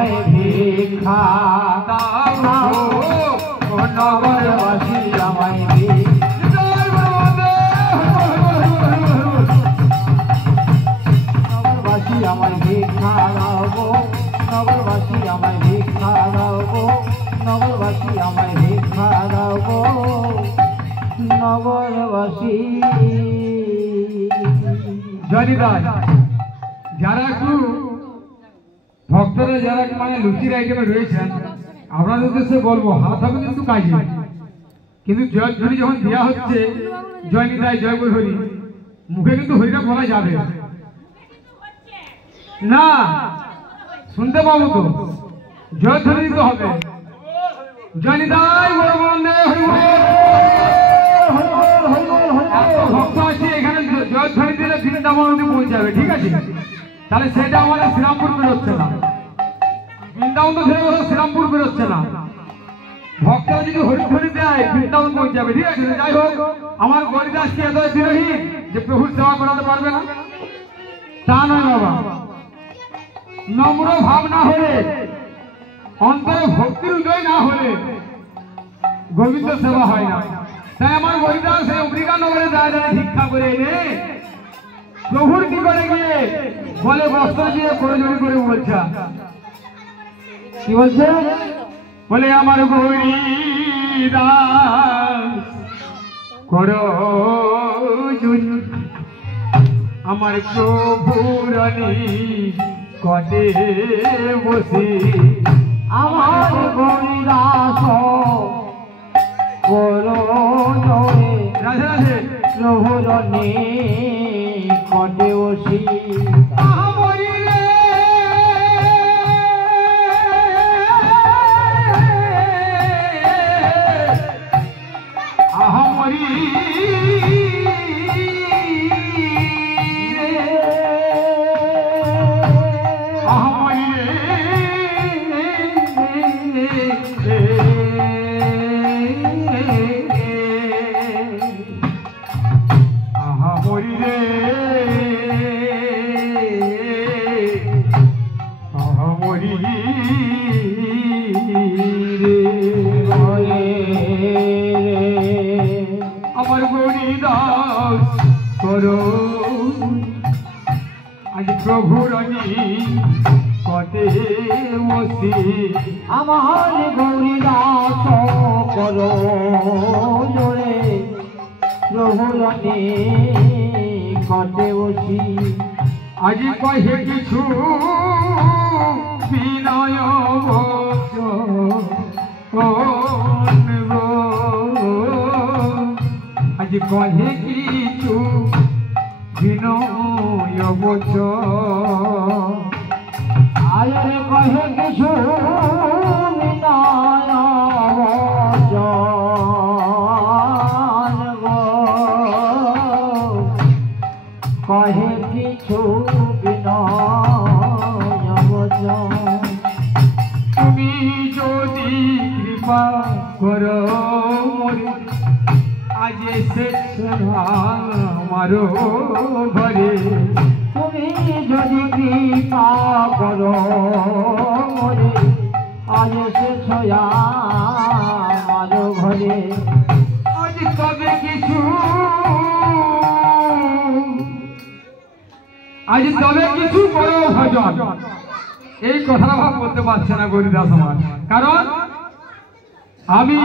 আমায় ভিক্ষা দাও ও নগরবাসী আমায় নগরবাসী আমায় ভিক্ষা দাও গো নগরবাসী আমায় ভিক্ষা দাও গো নগরবাসী আমায় ভিক্ষা দাও গো নগরবাসী। জয়নিদাস যারা একটু ভক্তরা যারা মানে লুচির আইটেমে রয়েছেন আপনাদের উদ্দেশ্যে বলবো হাত হবে কিন্তু কাজে, কিন্তু জয়ধ্বনি যখন দেওয়া হচ্ছে জয়নিদাস জয় বল হরি মুখে কিন্তু হরিটা বলা যাবে না, শুনতে পাবো তো জয়ধ্বনি দিতে হবে। জয়নিদাস ভক্ত আছে এখানে জয়ধ্বনি দিলে বৃন্দাবন অবধি পৌঁছাবে, ঠিক আছে? তাহলে সেটা আমাদের শ্রীরামপুর বেরোচ্ছে না, বৃন্দাবন তো ধরে শ্রীরামপুর বেরোচ্ছে না। ভক্তরা যদি হরিধ্বনি দেয় বৃন্দাবন পৌঁছাবে, ঠিক আছে? যাই হোক, আমার হরিদাস কি এত বিরোহী যে প্রভুর সেবা করাতে পারবে না? তা নয় বাবা, নম্র ভাব না হলে, অন্তরে ভক্তির উদয় না হলে গোবিন্দ সেবা হয় না। তাই আমার হরিদাস এই অমৃকা নগরে দাঁড়িয়ে ভিক্ষা করে এনে প্রভুর কি করে গিয়ে বলে বস্ত্র দিয়ে করজোড়ি করে বলছে, কি বলছে? বলে আমার হরিদাস করজোড়ি আমার প্রভুর কটে বসে আমার হরিদাস করজোড়ি রাধে রাধে প্রভুর কটে বসি। আমার হরিদাস করো আজ প্রভুর কটে বসি। আমার হরিদাস করো জোরে প্রভুর কটে বসি। আজি কহে কিছু বিনয় আজি কহে কিছু বিনয় বচন, আরে কহে কিছু বিনয় বচন গো, কহে কিছু বিনয় বচন। তুমি যদি কৃপা করো মোরে আজ এসেছে আমার ঘরে, তুমি যদি কৃপা করো মোরে আজ এসেছ আমার ঘরে। আজ তবে কিছু করো ভজন। এই কথাটা ভাব বলতে পারছে না হরিদাস আমার, কারণ আমি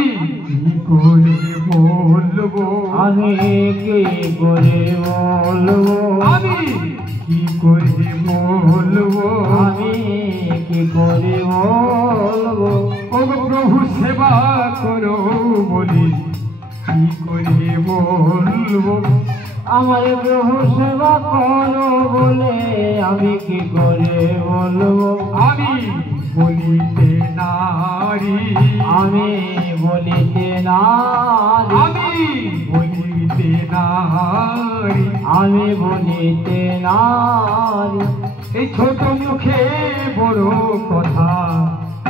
কি করে বলবো, আমি কি করে বলবো, আমি কি করে বলবো, আমি কি করে বলবো। ও প্রভু সেবা করো বলি কি করে বলবো। আমার প্রভু সেবা করো বলে আমি কি করে বলবো। আমি বলিতে নারী, আমি বলিতে নারী, আমি বলিতে নারী, আমি বলিতে নারী। এই ছোট মুখে বড় কথা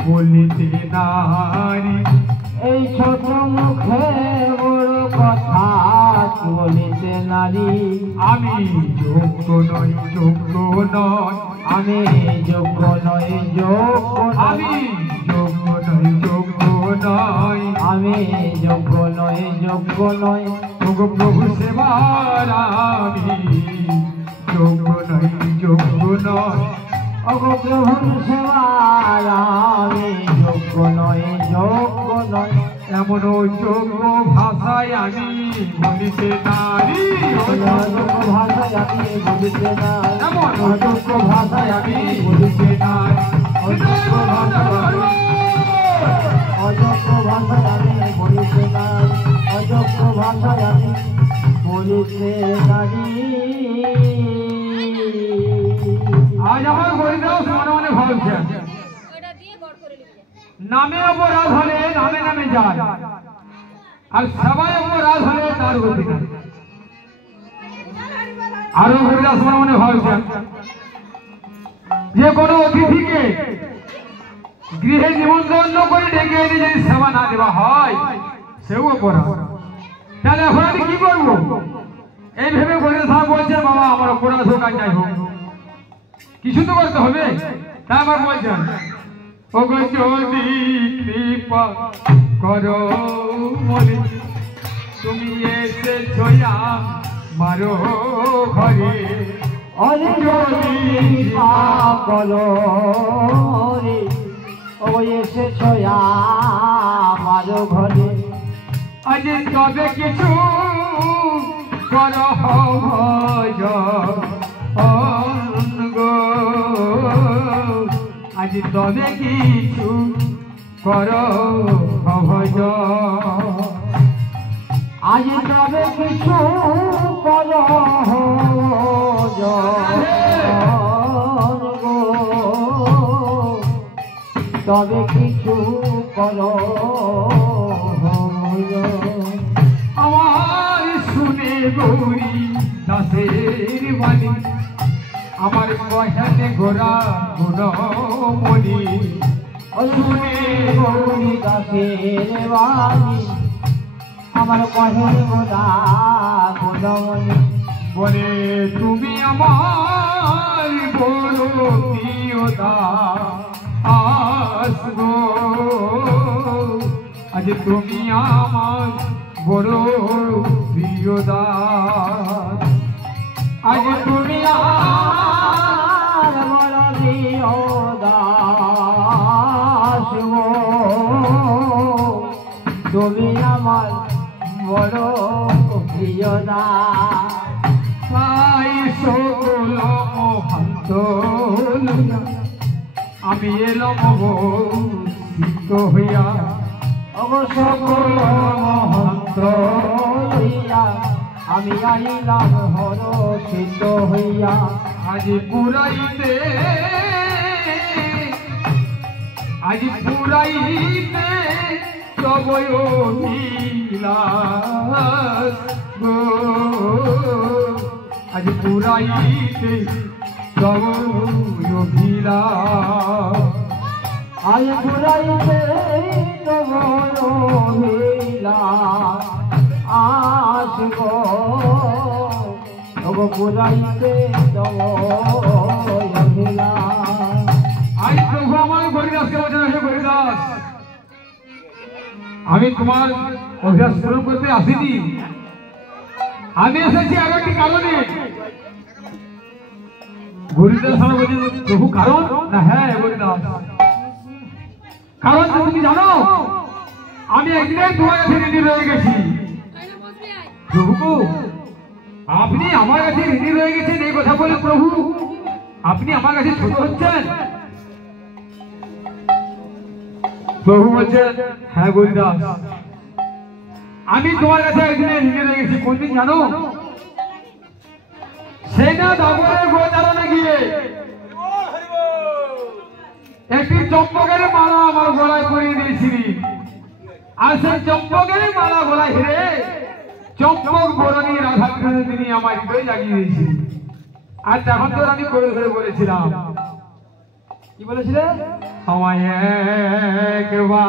বলিতে নারী, এই ছোট মুখে বড় কথা বলিতে নারী আমি যোগ্য নই যোগ্য নয় আমি যোগ্য নই যোগ্য আমি যোগ্য নই যোগ্য নয় আমি যোগ্য নই যোগ্য নই ওগো প্রভু সেবার আমি যোগ্য নই যোগ্য নয় ওগো প্রভুর সেবার আমি যোগ্য নই যোগ্য নই এমন যোগ্য ভাষায় আমি বলিতে নারী অযোগ্য ভাষায় আমি বলিতে নাই এমন অযোগ্য ভাষায় আমি বলিতে নাই অযোগ্য ভাষায় অযোগ্য ভাষায় আমি বলিতে নাই অযোগ্য ভাষায় আমি বলিতে নারী আজ আমার হরিদাস মনে মনে ভাবছেন নামে অপরাধ হলে নামে নামে যায় আর সবাই অপরাধ হলে তার গতি নাই আরো হরিদাস মনে মনে ভাবছেন যে কোনো অতিথিকে গৃহে নিমন্ত্রণ করে ডেকে এনে যদি সেবা না দেওয়া হয় সেও অপরাধ তাহলে এখন আমি কি করবো এই ভেবে হরিদাস বলছেন বাবা আমার অপরাধ হোক আর যাই হোক কিছু তো করতে হবে তাই আমার বলছেন ওগো যদি কৃপা করো মনে তুমি এসেছো মারো ঘরে অলি যদি পাগলো রে ও এসেছ আমার ঘরে আজ তবে কিছু করো গো আজ তবে কিছু করো ভজ আজ তবে কিছু করো তবে কিছু করো আমার শুনে গৌরী দাসের বাণী আমার কহেতে ঘোরা গুণমণি শুনে গৌরী দাসের বাণী আমার কহে গোদা গোদমণি বলে তুমি আমার বড় প্রিয়দা আসবো আজ তুমি আমার বড় প্রিয়দা আজ তুমি আর বড় প্রিয়দাস গো তুমি আমার বড় প্রিয়দাস তাই সকল মহান্ত আমি এলাম সিদ্ধ হইয়া সকল মহন্ত হইয়া আমি আইলাম হর সিদ্ধ হইয়া আজ পুরাইতে তবয় বিলাস গো আজ পুরাইতে তবয় বিলাস আজ পুরাইতে হইলা আসব তব পুরাইতে হইলা আজ প্রভু আমার হরিদাসকে বলছেন হে হরিদাস আমি তোমার অভ্যাস পূরণ করতে আসিনি আমি এসেছি আরো একটি কারণে হরিদাস আমার বলছেন প্রভু কারণ না হ্যাঁ হরিদাস কারণ তুমি জানো আমি একদিন তোমার কাছে ঋণী রয়ে গেছি প্রভু আপনি আমার কাছে ঋণী রয়ে গেছেন এই কথা বলে প্রভু আপনি আমার কাছে ছোট হচ্ছেন প্রভু বলছেন হ্যাঁ হরিদাস আমি তোমার কাছে একদিন ঋণী রয়ে গেছি কোনদিন জানো সেনা দাবরের গোচারণে গিয়ে একটি চম্পকের মালা আমার গলায় পরিয়ে দিয়েছিলি আর সেই চম্পকের মালা গলায় হেরে চম্পক বরণী রাধাকৃষ্ণ তিনি আমার হৃদয় জাগিয়ে দিয়েছিলেন আর তখন তো আমি করে ধরে বলেছিলাম কি বলেছিলে আমায় একবার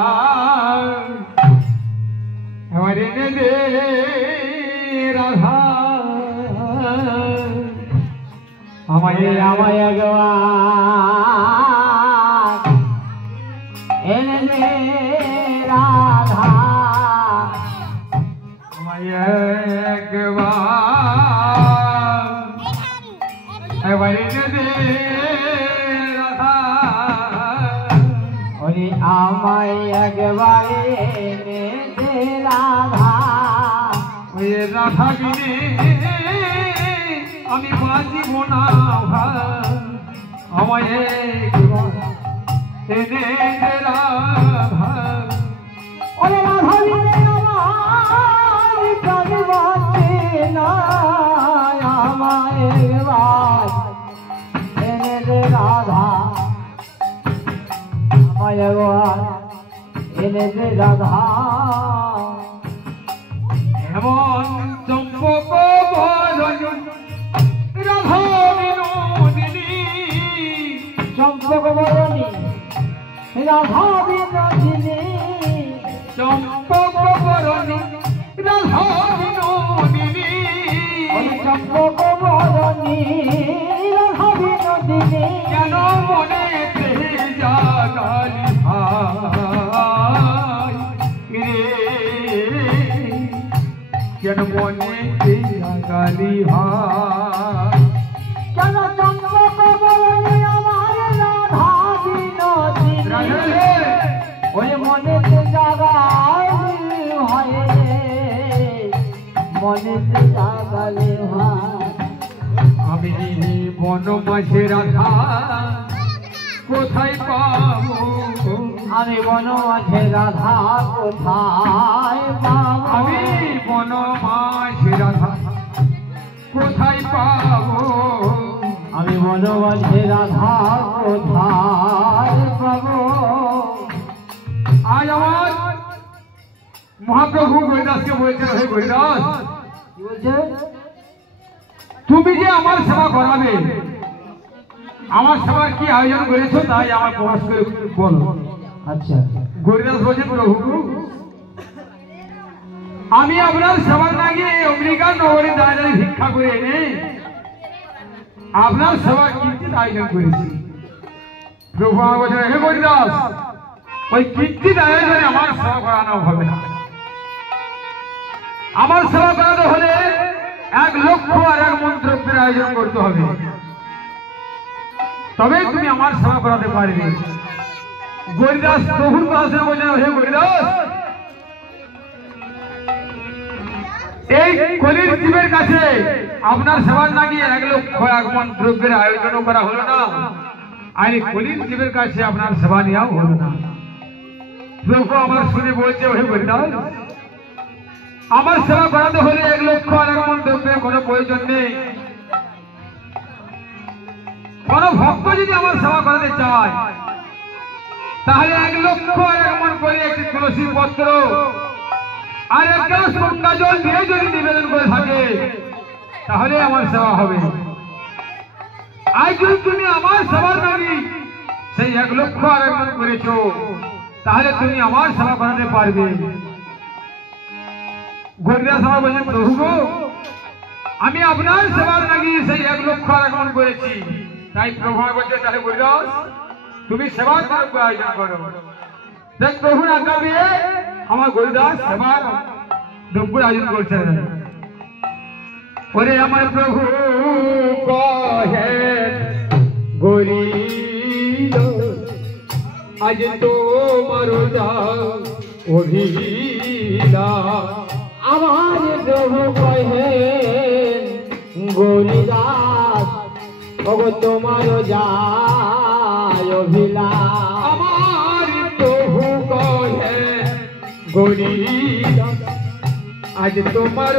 এনে দে রাধা আমায় আমায় একবার এনে দে রাধা আমায় একবার এনে দে রাধা ওরে আমায় একবার এনে দে রাধা ওই রাধা বিনে আমি বাঁচিব না আমায় একবার এনে দে রাধা ওরে রাধা বিনে আমার প্রাণ বাঁচে না আমায় একবার এনে দে রাধা আমায় একবার এনে দে রাধা এমন চম্পক বরণ রাধা বিনোদিনী চম্পক বরণী রাধা বিনোদিনী চম্পক বরণ রাধা বিনোদিনী চম্পক বরণী রাধা বিনোদিনী কেন মনে জাগালি ভাই রে কেন মনে জাগালি ভাই কেন চম্পক বরণী আমার রাধা বিনোদিনী ওই মনেতে জাগালি হয় মনেতে জাগালি হয় আমি বন মাঝে রাধা কোথায় পাবো আমি বন মাঝে রাধা কোথায় পাবো আমি বন মাঝে রাধা কোথায় পাবো আমি বন মাঝে রাধা কোথায় পাবো আজ আমার মহাপ্রভু হরিদাসকে বলছেন হে হরিদাস কি বলছে তুমি যে আমার সেবা করাবে আমার সেবার কি আয়োজন করেছো তাই আমার প্রকাশ করে বলো আচ্ছা হরিদাস বলছেন প্রভু আমি আপনার সেবার নাকি আমেরিকার নগরী দাঁড়িয়ে ভিক্ষা করে এনে আপনার সেবার কীর্তির আয়োজন করেছি প্রভু আমার বলছেন হে হরিদাস ওই কীর্তির আয়োজনে আমার সেবা করানো হবে না আমার সেবা করাতে হলে 1 লক্ষ আর 1 মন্ত্রকের আয়োজন করতে হবে তবে তুমি আমার সেবা করাতে পারবে হরিদাস প্রভুর কাছে বলছেন হে হরিদাস এই কলির জীবের কাছে আপনার সেবার নাকি 1 লক্ষ 1 মন্ত্রকের আয়োজন করা হলো না আর এই কলির জীবের কাছে আপনার সেবা নেওয়া হলো না প্রভু আমার শুনে বলছে হে হরিদাস আমার সেবা করাতে হলে 1 লক্ষ আর 1 মন্ত্রকের কোনো প্রয়োজন নেই কোন ভক্ত যদি আমার সেবা করাতে চায় তাহলে 1 লক্ষ আর 1 মন করে একটি তুলসী পত্র আর 1 গ্লাস গঙ্গা জল দিয়ে যদি নিবেদন করে থাকে তাহলে আমার সেবা হবে আজ যদি তুমি আমার সেবার নাকি সেই 1 লক্ষ আর 1 মন করেছো তাহলে তুমি আমার সেবা করাতে পারবে হরিদাস আমার বলছেন প্রভু গো আমি আপনার সেবার নাকি সেই 1 লক্ষ আর 1 মন করেছি তাই প্রভু বলছে তাহলে হরিদাস তুমি সেবা আয়োজন করো দেখ প্রভুর আজ্ঞা পেয়ে আমার হরিদাস সেবা দ্রব্যের আয়োজন করছে ওরে আমার প্রভু কহে গরি আজ তোমার অভিলা আমার প্রভু কহে গরিদাস ওগো তোমার যায় অভিলাষ আমার প্রভু কহে গরি আজ তোমার